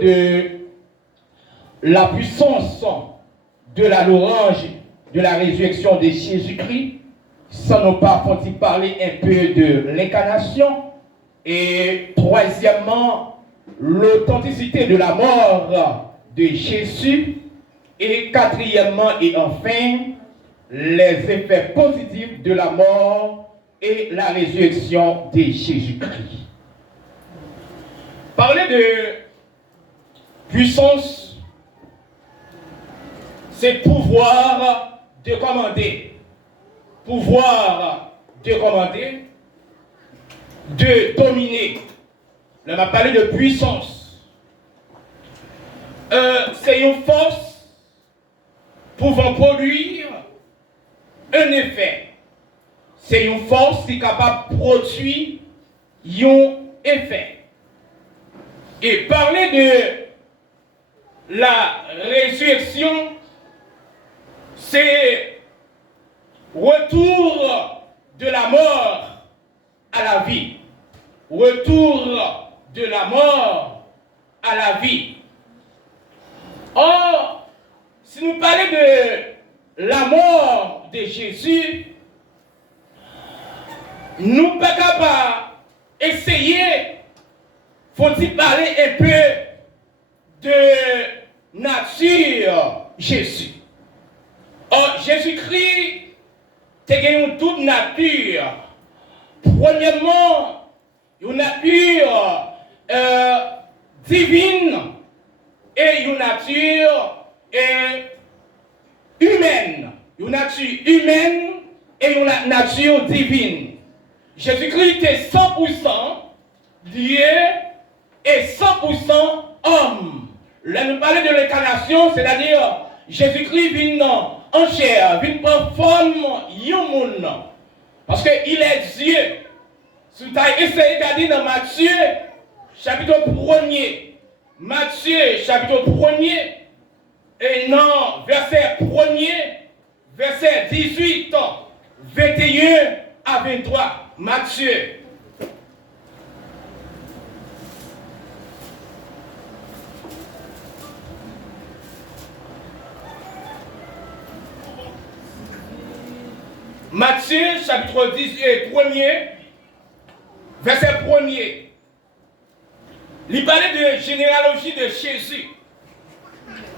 de la puissance de la louange de la résurrection de Jésus-Christ, sans nous pas parler un peu de l'incarnation, et troisièmement, l'authenticité de la mort de Jésus, et quatrièmement et enfin, les effets positifs de la mort et la résurrection de Jésus-Christ. Parler de puissance, c'est pouvoir de commander. Pouvoir de commander, de dominer. Là, on va parler de puissance. C'est une force pouvant produire un effet. C'est une force qui est capable de produire un effet. Et parler de la résurrection, c'est retour de la mort à la vie. Retour de la mort à la vie. Or, si nous parlons de la mort de Jésus, nous ne pouvons pas essayer, faut-il parler un peu de nature Jésus. Or, Jésus-Christ, c'est une toute nature. Premièrement, une nature divine et une nature humaine. Une nature humaine et une nature divine. Jésus-Christ est 100% Dieu et 100% homme. Là, nous parlons de l'incarnation, c'est-à-dire Jésus-Christ vient en chair, vient prendre forme humaine. Parce qu'il est Dieu. Si vous avez essayé de regarder dans Matthieu, chapitre 1er, Matthieu, chapitre 1er, et non, verset 1er, verset 18, 21 à 23, Matthieu. Matthieu, chapitre 1er, verset 1er. Il parlait de généalogie de Jésus.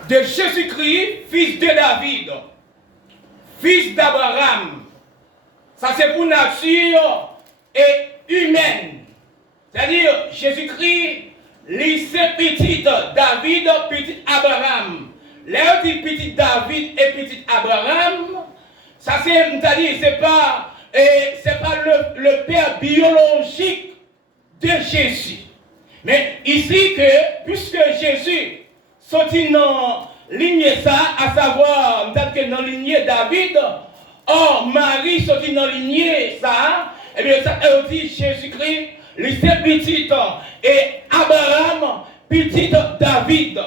De Jésus-Christ, fils de David, fils d'Abraham. Ça c'est pour nature et humaine. C'est-à-dire, Jésus-Christ, c'est petit David, petit Abraham. Là, on dit petit David et petit Abraham. Ça c'est-à-dire, c'est pas le père biologique de Jésus. Mais ici que, puisque Jésus sorti dans la lignée ça, à savoir, peut-être que dans la lignée David, or Marie sorti dans la lignée ça, et bien ça dit Jésus-Christ, les petit et Abraham, petit David.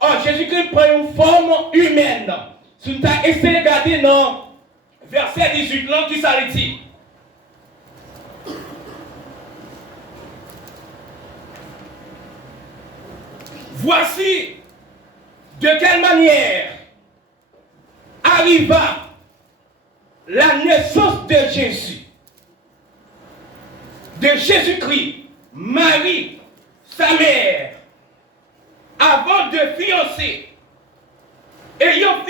Or Jésus-Christ prend une forme humaine. Si vous avez essayé de regarder dans verset 18, là, qui ça dit? Voici de quelle manière arriva la naissance de Jésus, de Jésus-Christ, Marie, sa mère, avant de fiancer, ayant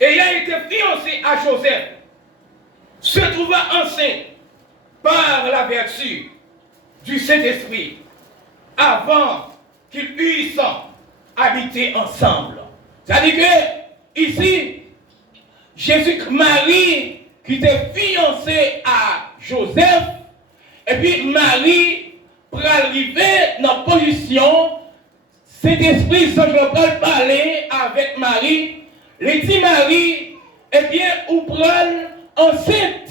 été fiancé à Joseph, se trouva enceinte par la vertu du Saint-Esprit, avant qu'ils puissent habiter ensemble. C'est-à-dire que, ici, Jésus-Marie, qui était fiancée à Joseph, et puis Marie, pour arriver dans la position, Saint-Esprit, sans je parler avec Marie, les dit Marie, eh bien, ou prendre enceinte,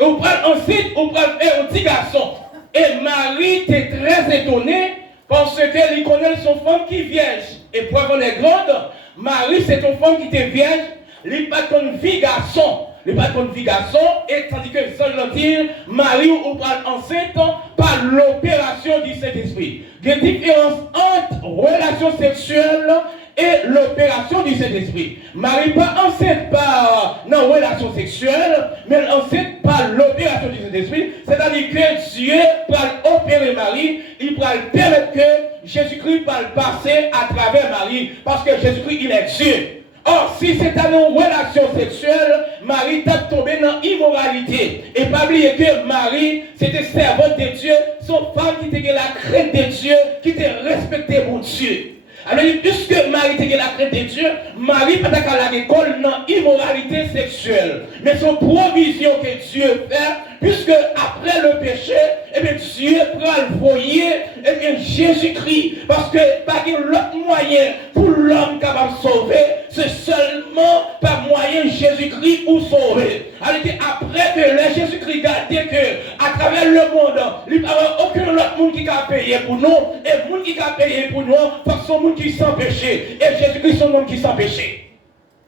ou prendre enceinte, ou prendre faire un petit garçon. Et Marie était très étonnée, parce qu'elle connaît son femme qui est vierge. Et pour qu'on est grande, Marie c'est une femme qui était vierge, elle n'a pas de vie garçon. il n'y a pas de vie garçon, et tandis que semble-t-il, Marie ou pas enceinte par l'opération du Saint-Esprit. Il y a une différence entre relation sexuelle et l'opération du Saint-Esprit. Marie pas enceinte par une relation sexuelle, mais enceinte par l'opération du Saint-Esprit. C'est-à-dire que Dieu va opérer Marie, il va permettre que Jésus-Christ va passer à travers Marie, parce que Jésus-Christ, il est Dieu. Or, si c'est une relation sexuelle, Marie t'a tombé dans l'immoralité. Et pas oublier que Marie, c'était servante de Dieu, son femme qui était la crainte de Dieu, qui était respectée pour Dieu. Alors, puisque Marie était la crainte de Dieu, Marie pas à l'école dans l'immoralité sexuelle. Mais son provision que Dieu fait, puisque après le péché, eh bien, Dieu prend le foyer, eh bien, Jésus-Christ, parce que pas l'autre moyen pour l'homme capable de sauver, c'est seulement par moyen Jésus-Christ pour sauver. Alors après que Jésus-Christ gardait que à travers le monde, il n'y a aucun autre monde qui a payé pour nous, et le monde qui a payé pour nous, parce que son monde qui sans péché, et Jésus-Christ son monde qui sans péché.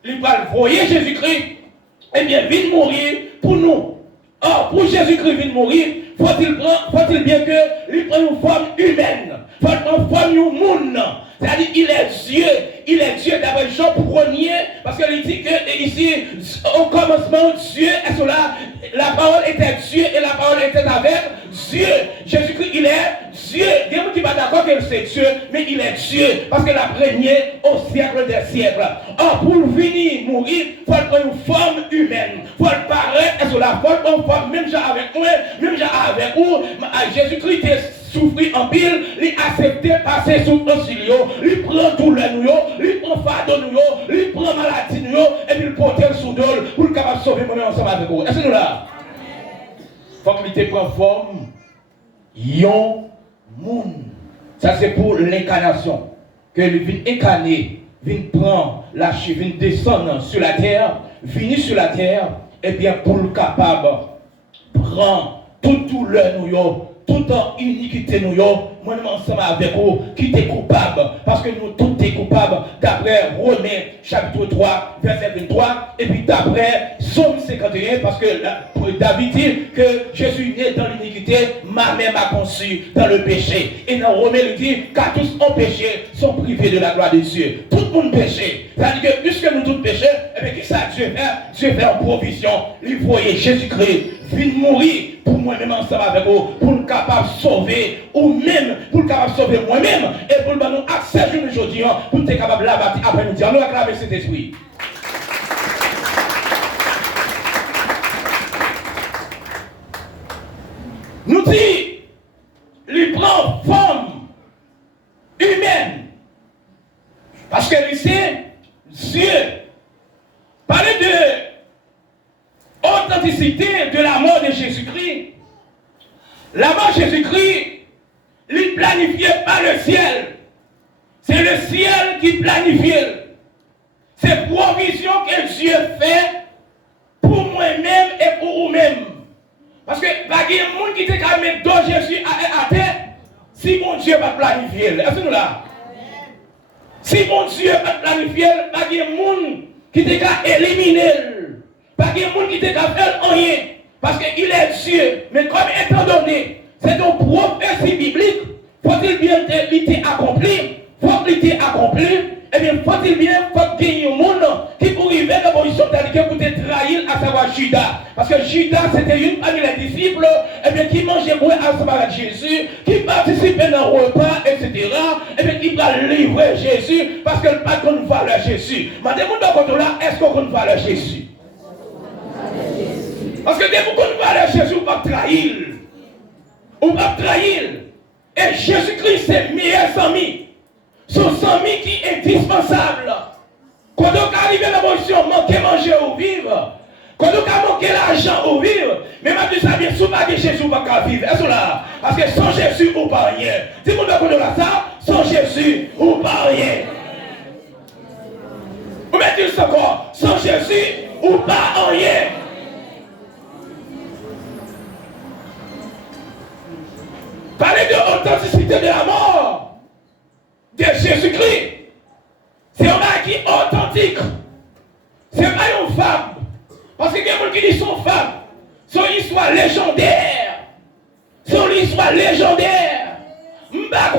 Il va le voyer Jésus-Christ, eh bien, vient mourir pour nous. Or, pour Jésus-Christ vient mourir, faut-il bien qu'il prenne une forme humaine, faut-il prendre une forme humaine. C'est-à-dire il est Dieu d'après Jean 1er, parce qu'il dit que ici, au commencement, Dieu est sur là, la parole était Dieu et la parole était avec Dieu. Jésus-Christ, il est Dieu. Il y a des gens qui ne sont pas d'accord que c'est Dieu, mais il est Dieu, parce qu'il a régné au siècle des siècles. Or, pour venir mourir, il faut prendre une forme humaine, il faut paraître sur la forme, même genre avec moi, même genre avec vous. Jésus-Christ est souffrir en pile, il accepte passer sous le silio, il prend tout le nous, il prend fardeau nous, il prend maladie nous, et puis il porte le sous d'ol pour le capable de sauver mon ensemble avec vous. Est-ce que nous là? Il faut qu'il te prenne forme, yon moun. Ça c'est pour l'incarnation. Que il vient incarner, vient prendre la chute, vient descendre sur la terre, venir sur la terre, et bien pour le capable prendre tout le nous, tout en iniquité nous, moi ensemble avec vous, qui est coupable, parce que nous tous sommes coupables, d'après Romains chapitre 3, verset 23, et puis d'après Somme 51, parce que David dit que je suis né dans l'iniquité, ma mère m'a conçu dans le péché. Et dans Romains il dit, car tous ont péché, sont privés de la gloire de Dieu. Tout le monde péché. C'est-à-dire que puisque nous tous péchés, et bien qui ça Dieu fait? Dieu fait en provision. Il voyait Jésus-Christ venir mourir pour moi-même ensemble avec vous, pour nous capable de sauver, ou même pour nous capable de sauver moi-même, et pour nous accès aujourd'hui, pour nous être capable de l'abattre après nous dire, nous acclamer cet esprit. Nous dit, il prend forme humaine, parce que c'est Dieu. Parler de authenticité de la mort de Jésus-Christ. La mort de Jésus-Christ, il planifiait pas le ciel. C'est le ciel qui planifie. C'est provision que Dieu fait pour moi-même et pour vous-même. Parce que il y a des gens qui te mettent dans Jésus à terre, si mon Dieu va planifier. Est-ce que nous là? Si mon Dieu va planifier, il y a des gens qui te éliminer. Pas de monde qui te fait rien. Parce qu'il est Dieu. Mais comme étant donné, c'est ton prophétie biblique, faut-il bien l'été accompli? Faut qu'il l'été accompli. Eh bien, faut-il bien qu'il y ait un monde qui pour arriver dans la position c'est-à-dire que vous êtes trahi, à savoir Judas. Parce que Judas, c'était une parmi les disciples, eh bien, qui mangeait ensemble avec Jésus, qui participait dans le repas, etc. Eh bien, qui va livrer Jésus, parce que le patron ne valeur Jésus. Mais demandez-moi là, est-ce qu'on ne valeur Jésus? Parce que dès que vous valeur Jésus, vous ne pas trahir. Vous ne pas trahir. Et Jésus-Christ, c'est meilleur ami. Son ami qui est indispensable. Quand on arrive dans la position, manquer manger ou vivre. Quand on manquer l'argent ou vivre. Mais même ça vient souvent que Jésus ne va pas vivre. Est-ce là? Parce que sans Jésus, ou pas rien. Dis-moi de ça, sans Jésus, ou pas rien. Vous mettez ça quoi? Sans Jésus, ou pas rien. Parlez de l'authenticité de la mort de Jésus-Christ. C'est un mari qui est authentique. C'est pas une femme. Parce que quelqu'un qui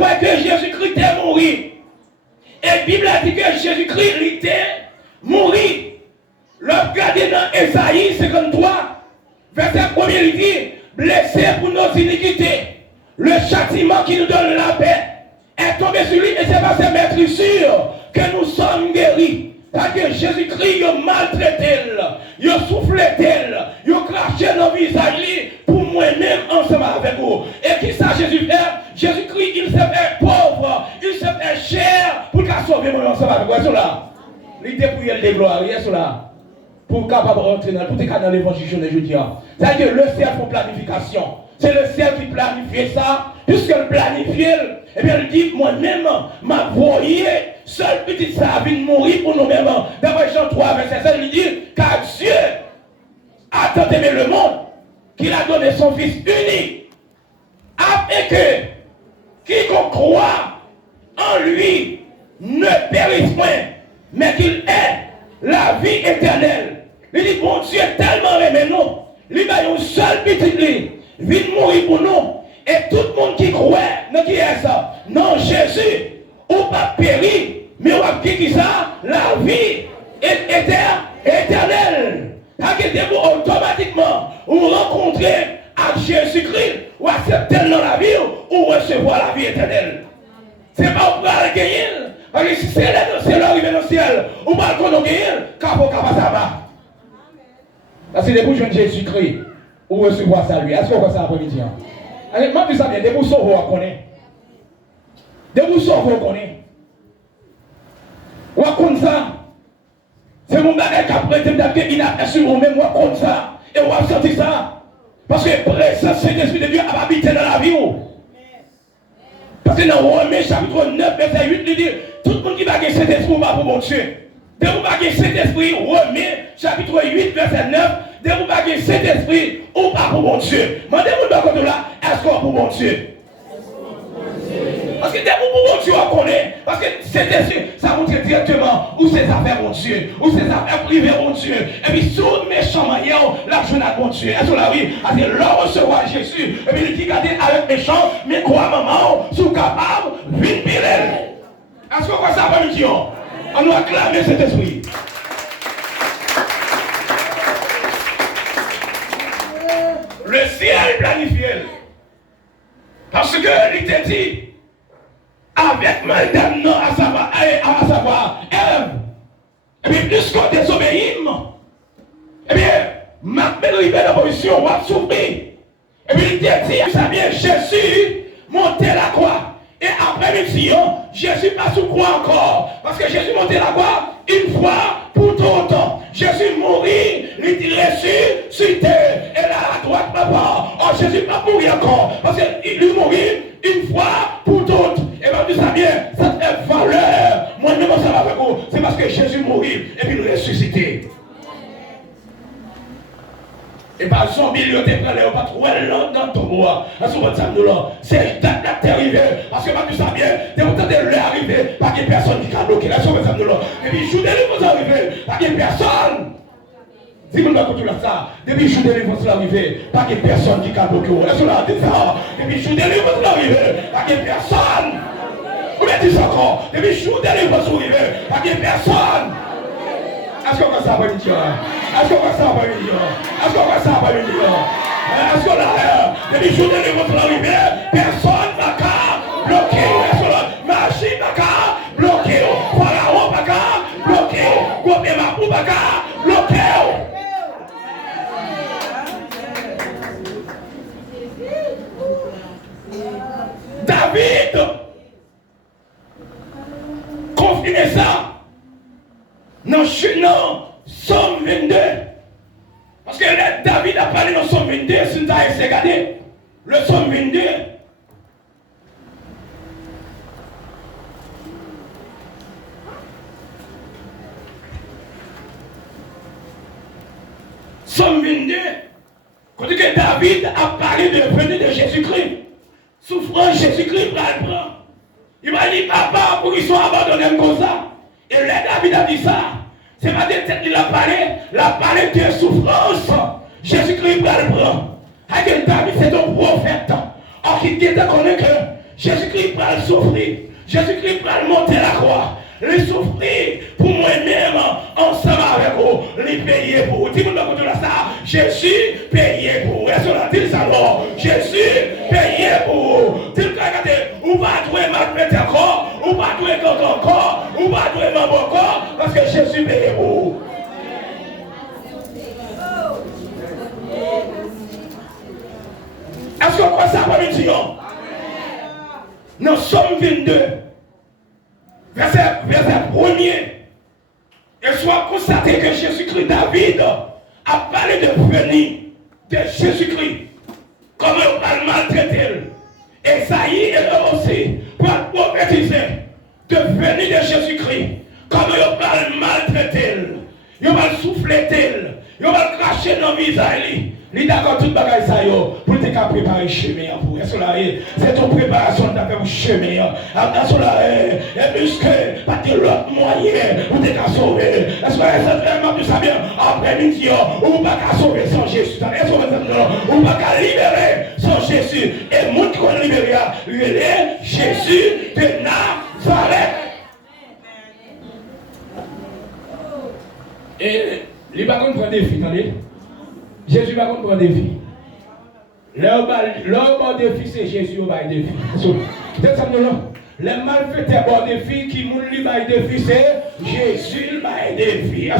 croit que Jésus-Christ est mort. Et la Bible a dit que Jésus-Christ était mort. Le regardez dans Esaïe 53, verset 1, il dit, blessé pour nos iniquités, le châtiment qui nous donne la paix est tombé sur lui, et c'est par ses maîtrissures que nous sommes guéris. Parce que Jésus-Christ a maltraité, il a soufflé, il a craché dans le visage pour moi-même ensemble avec vous. Et qui ça Jésus fait? Jésus-Christ, il s'est fait pauvre, il s'est fait cher pour qu'il sauve moi ensemble avec vous. Il était pour y gloire, il est là. Pour capable rentrer dans tout dans l'évangile je dis. C'est-à-dire que le ciel pour planification. C'est le ciel qui planifie ça. Puisque le planifie, eh bien, il dit, moi-même, m'a voyé, seul petit ça a vu mourir pour nous-mêmes. D'après Jean 3, verset 7, il dit, car Dieu a tant aimé le monde qu'il a donné son Fils unique, afin que quiconque croit en lui ne périsse point, mais qu'il ait la vie éternelle. Il dit, mon Dieu tellement aimé nous, il a un seul petit lit, vient mourir pour nous. Et tout le monde qui croit, non qui est ça? Non, Jésus, ou pas péri, mais on a dit ça, la vie est éternelle. Vous automatiquement, vous rencontrez à Jésus-Christ, ou accepter dans la vie, ou recevoir la vie éternelle. C'est pas pour aller gagner, parce que si c'est l'arrivée dans le ciel, ou pas qu'on a gagné, capot ça va. Parce que debout jeune Jésus-Christ, ou recevoir ça lui. Est-ce qu'on voit ça après-midi? Allez, moi, ça bien, des vous sauvez, on connaît. Des vous sauvez, on connaît. On connaît ça. C'est mon bagage qui a prêté qu'il a assuré vous-même, on connaît ça. Et on a senti ça. Parce que la présence de l'Esprit de Dieu a habité dans la vie. Parce que dans Romains chapitre 9, verset 8, il dit, tout le monde qui va gagner cet esprit va pour mon Dieu. De vous baguer cet esprit, Romains chapitre 8, verset 9, de vous baguer cet esprit ou pas pour mon Dieu. Demandez-vous de côté là, est-ce qu'on pour mon Dieu? Parce que dès pour mon Dieu, on connaît. Parce que cet esprit, ça montre directement où c'est affaires mon Dieu, où c'est affaires privées mon Dieu. Et puis sous méchant manière, la jeune à mon Dieu. Est-ce que là oui, parce que là recevoir Jésus, et puis il dit gardez avec méchant, mais quoi maman, sous capable, vite pirelle. Est-ce qu'on voit ça pas me dire? On doit acclamer cet esprit. Le ciel planifié. Parce que il t'a dit, avec madame non à savoir, Ève, et puis plus qu'on désobéit, eh bien, ma belle arrivée dans la position, on va souffrir. Et puis il t'a dit, ça vient Jésus monter la croix. Et après midi, Jésus pas sous croix encore. Parce que Jésus montait la croix une fois pour tout autant. Jésus mourit, il est reçu sur terre. Et là, à droite, papa. Oh, Jésus pas mourit encore. Parce qu'il mourit une fois pour toutes. Et bien, tu sais bien, ça fait valeur. Moi-même, ça va avec vous. C'est parce que Jésus mourit et puis il ressuscité. Et par son milieu, tu prends les pas trop dans ton bois. C'est arrivé. Parce que tu sais bien, tu entends l'arrivée, pas qu'il y ait personne qui a bloqué la chose. Et puis, je vous délivre, vous arrivez, pas qu'il y ait personne. Si vous ne m'écoutez pas ça, depuis je vous délivre, vous arrivez, pas qu'il y ait personne qui a bloqué. Est-ce que vous avez dit ça? Et puis, je vous délivre, vous arrivez, pas qu'il y ait personne. Vous m'avez dit ça encore? Et puis, je vous délivre, vous arrivez, pas qu'il y ait personne. Est-ce qu'on va ça après midi? Est-ce qu'on va ça après midi? Est-ce qu'on va ça après midi? Est-ce qu'on a depuis jour de votre arrivée, personne n'a qu'à bloquer. Est-ce qu'on a machine n'a qu'à bloquer? Pharaon n'a qu'à bloquer. Gouvernement n'a qu'à bloquer. David confirmez ça. Non, Somme 22. Parce que David a parlé dans Somme 22, si vous avez regardé, le Somme 22. Somme 22, quand que David a parlé de venue de Jésus-Christ, souffrant Jésus-Christ, il prend. Il m'a dit, papa, pour qu'ils soient abandonnés comme ça. Et là, David a dit ça. C'est pas des têtes qu'il a parlé de souffrance. Jésus-Christ va le prendre. David, c'est un prophète. Or, qui dit qu'on est que Jésus-Christ va souffrir. Jésus-Christ va monter la croix. Il souffrir pour moi-même ensemble avec vous. Il payer pour vous. Dis-moi de ça. Jésus payé pour vous. Est-ce qu'on a dit ça alors? Jésus payé pour vous. Dis-moi, ou pas trouver ma fête encore, ou pas trouver quelqu'un encore, ou pas trouver ma encore, parce que Jésus payé pour vous. Est-ce qu'on croit ça comme une dion? Nous sommes 22. Verset 1er. Et soit constaté que Jésus-Christ, David, a parlé de venir de Jésus-Christ. Comme il va maltraiter. Esaïe est aussi pour prophétiser de venir de Jésus-Christ. Comme il va maltraiter. Il va souffler. Il va cracher dans le visage. Il est d'accord tout le bagage ça pour te préparer le chemin pour c'est ton préparation de faire le chemin. Et puisque pas de l'autre moyen pour te sauver. Est-ce que c'est vraiment tout ça bien après-midi ou pas qu'à sauver sans Jésus? Est-ce que ou pas qu'à libérer sans Jésus? Et le monde qui va libérer, il est Jésus de Nazareth. Et il va prendre des défis, attendez. Jésus va prendre des défis. L'homme défi, c'est Jésus qui va défi. C'est ça, non? Les malfaiteurs ont des défis qui m'ont dit des défis, c'est Jésus qui va défi.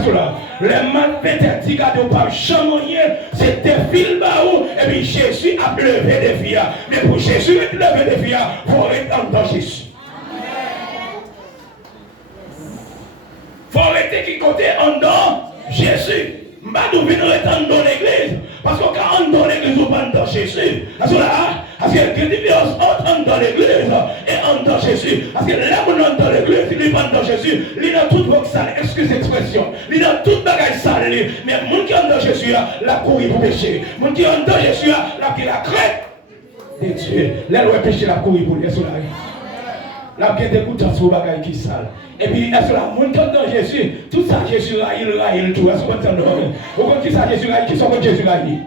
Les malfaiteurs disent qu'ils ne peuvent pas changer, c'est défi et puis Jésus a levé des défis. Mais pour Jésus lever des défis, il faut rester dans Jésus. Il faut arrêter qui compte en dedans Jésus. Je ne vais pas rester dans l'église. Parce que quand on est dans l'église, on va dans Jésus. Parce qu'il y a une différence entre dans l'église et dans Jésus. Parce que là où on est dans l'église, il va dans Jésus. Il est dans toute votre salle, excuse l'expression. Il est dans toute bagage sale. Mais les gens qui sont dans Jésus, la couru pour pécher. Les gens qui sont dans Jésus, la crête de Dieu. Là où péché, la couru pour les soleils. La bien d'écouter sur bagage qui sale. Et puis, est-ce que la monde qui est dans Jésus, tout ça, Jésus raille, tout. Est-ce que vous entendez? Vous comprenez qui ça, Jésus raille? Qui sont contre Jésus raille?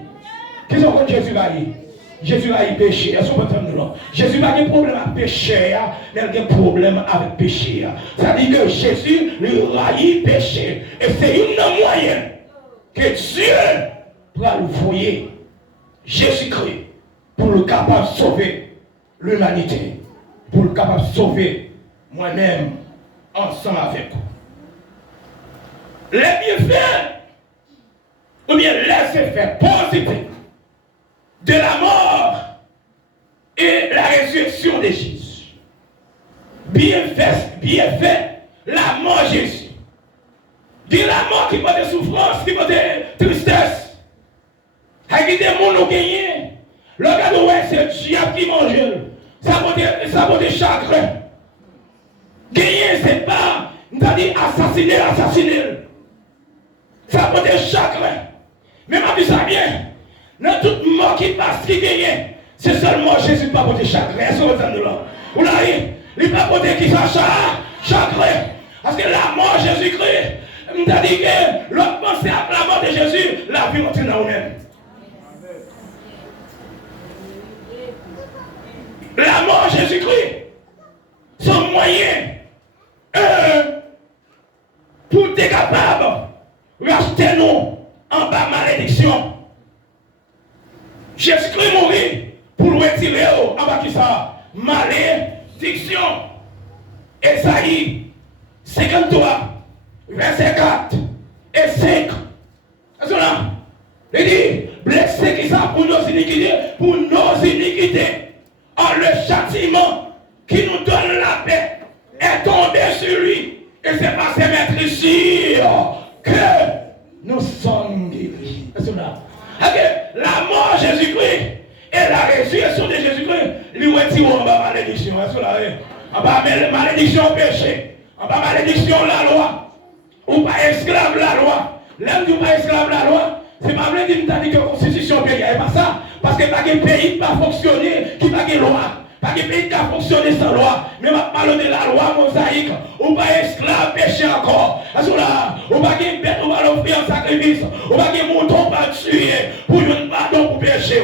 Qui sont contre Jésus raille? Jésus raille péché. Est-ce que vous entendez? Jésus n'a pas de problème avec péché, mais il a un problème avec péché. C'est-à-dire que Jésus lui raille péché. Et c'est une moyen que Dieu doit le foyer Jésus-Christ pour le capable de sauver l'humanité, pour le capable de sauver moi-même. Ensemble avec vous. Les bienfaits, ou bien les effets positifs de la mort et la résurrection de Jésus. Bienfait, la mort de Jésus. Dit la mort qui porte souffrance, qui porte tristesse. Avec des gens qui gagnent. Le gars de ouais, c'est le diable qui mange. Ça porte chagrin. Gagner, c'est pas, nous avons dit assassiner. Ça peut être chagrin. Mais ma vie, ça bien. Dans toute mort qui passe, qui gagne, c'est seulement Jésus qui pas porter chagrin. Est-ce que vous entendez là? Vous l'avez? Il ne pas porter qui ça chagrin. Parce que la mort de Jésus-Christ, nous avons dit que l'autre pensée à la mort de Jésus, la vie monte dans nous-mêmes. La mort de Jésus-Christ, son moyen. Pour être capable de racheter nous en bas malédiction. Jésus-Christ mourit pour nous retirer en bas qui ça? Malédiction. Esaïe 53, verset 4 et 5. Est-ce que là? Il dit, blessé qui ça pour nos iniquités. En le châtiment qui nous donne la paix est tombé sur lui. Et c'est par ses maîtrisures que nous sommes guéris. La mort de Jésus-Christ et la résurrection de Jésus-Christ lui retirent en bas malédiction. En bas malédiction péché. En bas malédiction la loi. Ou pas esclave la loi. L'homme du pas esclave la loi. C'est pas vrai qu'il dit que la constitution pays. Et pas ça. Parce que pas un pays qui va fonctionner qui va une loi. Pas de pays qui a fonctionné sans loi. Mais ma parole de la loi mosaïque. Ou pas esclave péché encore. Ou pas une bête, ou pas l'offrir en sacrifice. Ou pas un mouton pas tuer pour une pardon pour péché.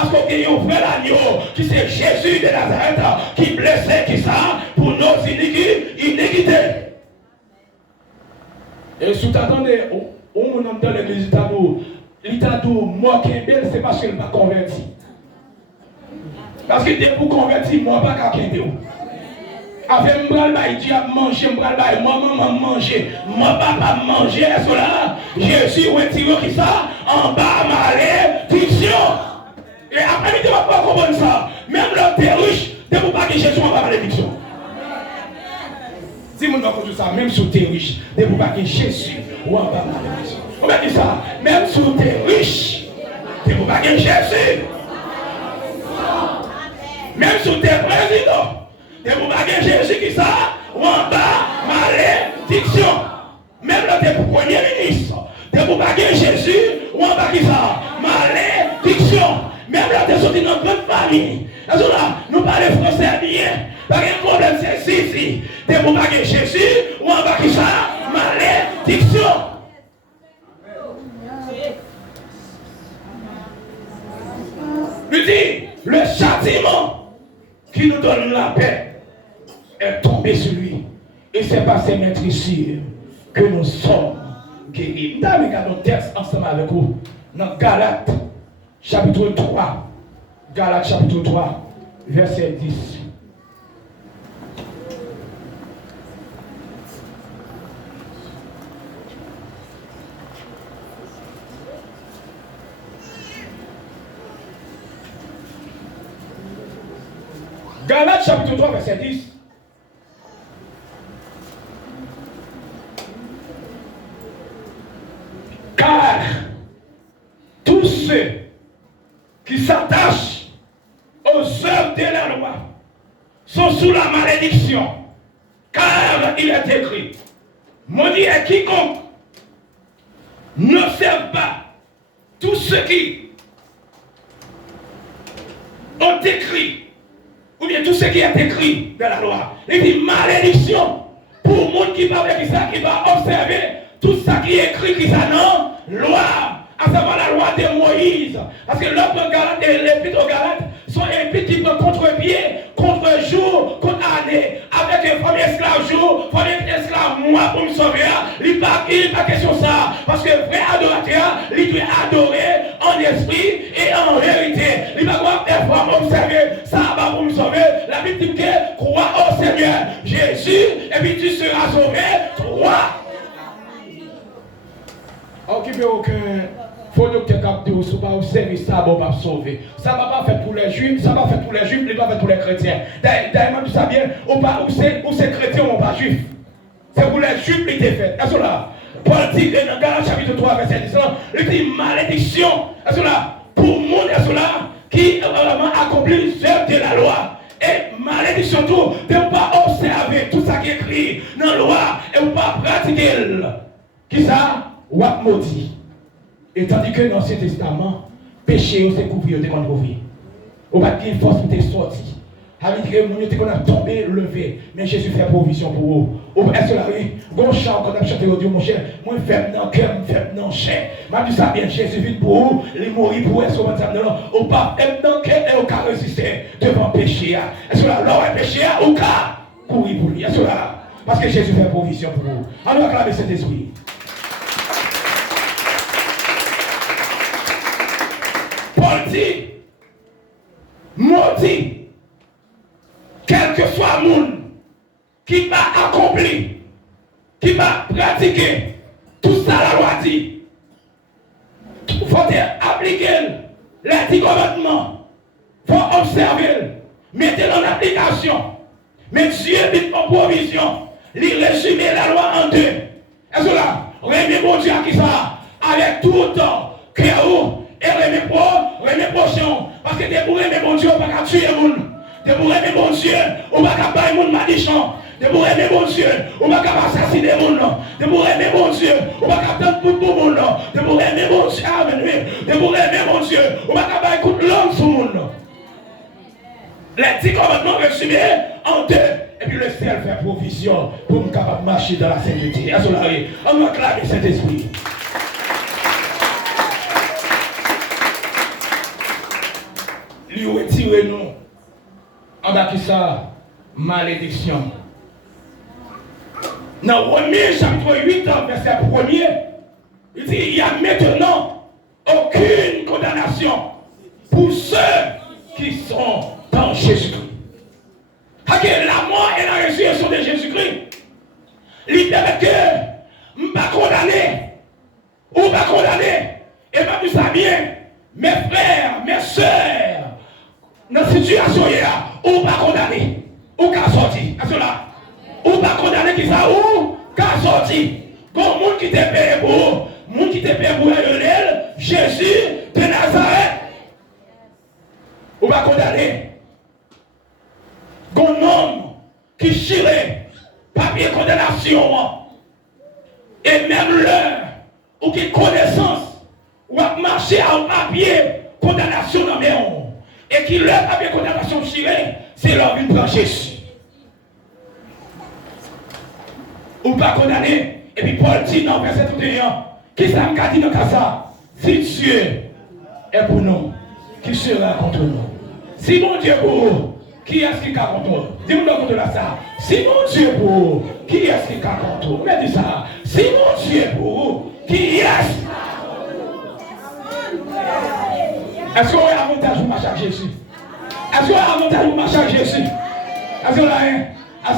Parce qu'on a un vrai agneau qui c'est Jésus de Nazareth qui blessait qui ça pour nos iniquités. Et si tu attendais, on a dans l'église, il t'a dit, moi qui est belle, c'est parce qu'il m'a converti. Parce que dès que vous convertis, moi pas qu'à quitter. Avec moi, il dit à manger, moi, maman manger, moi, papa manger, cela. Jésus retire qui ça en bas, malédiction. Et après, il ne va pas comprendre ça. Même l'homme est riche, ne vous pas que Jésus en bas, malédiction. Si vous ne comprenez ça, même si vous êtes riche, ne vous pas que Jésus ou en bas, malédiction. On va dire ça, même si vous êtes riche, ne vous pas que Jésus. Même si vous êtes président, ne vous pas que Jésus qui ça ou en bas, malédiction. Même le premier ministre, ne vous pas que Jésus ou en bas qui ça, malédiction. Même là, tu es sorti dans notre famille. Là, nous parlons français bien. Pas de problème, c'est ici. Tu es pour pas que Jésus ou en bas qui ça, malédiction. Il dit, le châtiment qui nous donne la paix est tombé sur lui. Et c'est par ses maîtrises que nous sommes guéris. Nous allons regarder notre texte ensemble avec vous. Dans Galates, chapitre 3. Galates, chapitre 3, verset 10. Galates, chapitre 3, verset 10. Car tous ceux qui s'attachent aux œuvres de la loi sont sous la malédiction. Car il est écrit, maudit est quiconque n'observe pas tous ceux qui ont écrit, ou bien tout ce qui est écrit dans la loi. Il dit malédiction pour le monde qui va avec ça, qui va observer tout ça qui est écrit, qui ça non, loi. À savoir la loi de Moïse. Parce que l'autre Galate et l'épître aux Galates sont épîtres qui vont contre-pied, contre-jour, contre-année. Avec un premier esclave jour, premier esclave mois pour me sauver. Il n'est pas question de ça. Parce que vrai adorateur, il doit adorer en esprit et en vérité. Il va voir effort pour me servir. Ça va pour me sauver. La Bible dit que crois au Seigneur Jésus et puis tu seras sauvé. Crois. Occupez aucun. Faut que tu aies capté ou pas observer ça, bon, pas sauver. Ça va pas faire pour les juifs, ça va faire pour les juifs, mais pas faire pour les chrétiens. D'ailleurs, tu sais bien, où c'est chrétiens ou pas juifs. C'est pour les juifs qui étaient faits. Est-ce là? Paul dit dans Galates chapitre 3, verset 10, il dit malédiction. Est-ce là? Pour le monde, est-ce là? Qui vraiment accomplit les œuvres de la loi. Et malédiction tout, de ne pas observer tout ça qui est écrit dans la loi et ne pas pratiquer. Qui ça? Ou maudit. Et tandis que dans l'Ancien Testament, péché, c'est couvrir, c'est qu'on couvrir. On va dire force pour te sortir. Avec que mon Dieu, qu'on a tombé, levé. Mais Jésus fait provision pour vous. Est-ce que là, oui, bon chant, quand on a chanté au Dieu, mon cher, moi, faible dans le cœur, faible dans le chair. M'a dit ça bien, Jésus vit pour vous, il mourit pour vous, est-ce qu'on va dire non, on pas faible dans le cœur et on va résister devant le péché. Est-ce que là, l'or est péché, on va courir pour lui. Est-ce que là, parce que Jésus fait provision pour vous. Alors, acclamez cet esprit. Paul dit, maudit, quel que soit le monde qui va accomplir, qui va pratiquer, tout ça la loi dit. Il faut appliquer les 10 commandements, il faut observer, mettez en application. Mais Dieu dit en provision, il résume la loi en deux. Est-ce que là, remet mon Dieu à qui ça? Avec tout le temps, créo. Et remet prochain. Parce que de pour aimer mon Dieu, on ne va pas tuer le monde. De pour aimer mon Dieu, on ne va pas faire le monde malichant. De pour aimer mon Dieu, on ne va pas assassiner le monde. De pour aimer mon Dieu, on ne va pas faire tout le monde. De pour aimer mon Dieu, amen. De pour aimer mon Dieu, on ne va pas faire écouter l'homme sur le monde. Les 10 commandements résumés en deux. Et puis le ciel fait provision pour nous capables de marcher dans la sainteté. On va clamer cet esprit. lui retirer nous. En bas qui ça, malédiction. Dans Romains chapitre 8, verset 1er, il dit, il y a maintenant aucune condamnation pour ceux qui sont dans Jésus-Christ. La mort et la résurrection de Jésus-Christ, il permet que je ne suis pas condamné, ou pas condamné, et pas plus ça bien, mes frères, mes soeurs, dans cette situation, ou pas condamné, ou qu'à sortir, à cela, ou pas condamné qui ça, ou qu'à sortir, bon, monde qui te paye pour, monde qui te paye pour Lionel, Jésus de Nazareth, ou pas condamné. Bon homme qui chirait papier condamnation et même l'heure ou qui connaissance ou a marché à un papier condamnation dans mes hommes et qui leur papier condamnation chiré, c'est leur une prend Jésus. Ou pas condamné et puis Paul dit dans verset 31 qui ça me dit dans ça, si Dieu est pour nous, qui sera contre nous? Si mon Dieu pour nous, qui est-ce qui est contre nous? Dis-moi contre ça. Si mon Dieu pour vous, qui est-ce qui est contre nous? Mais dis ça. Si mon Dieu pour vous, qui est-ce? Est-ce qu'on a un avantage pour marcher avec Jésus? Est-ce qu'on a un avantage pour marcher avec Jésus? Est-ce qu'on a un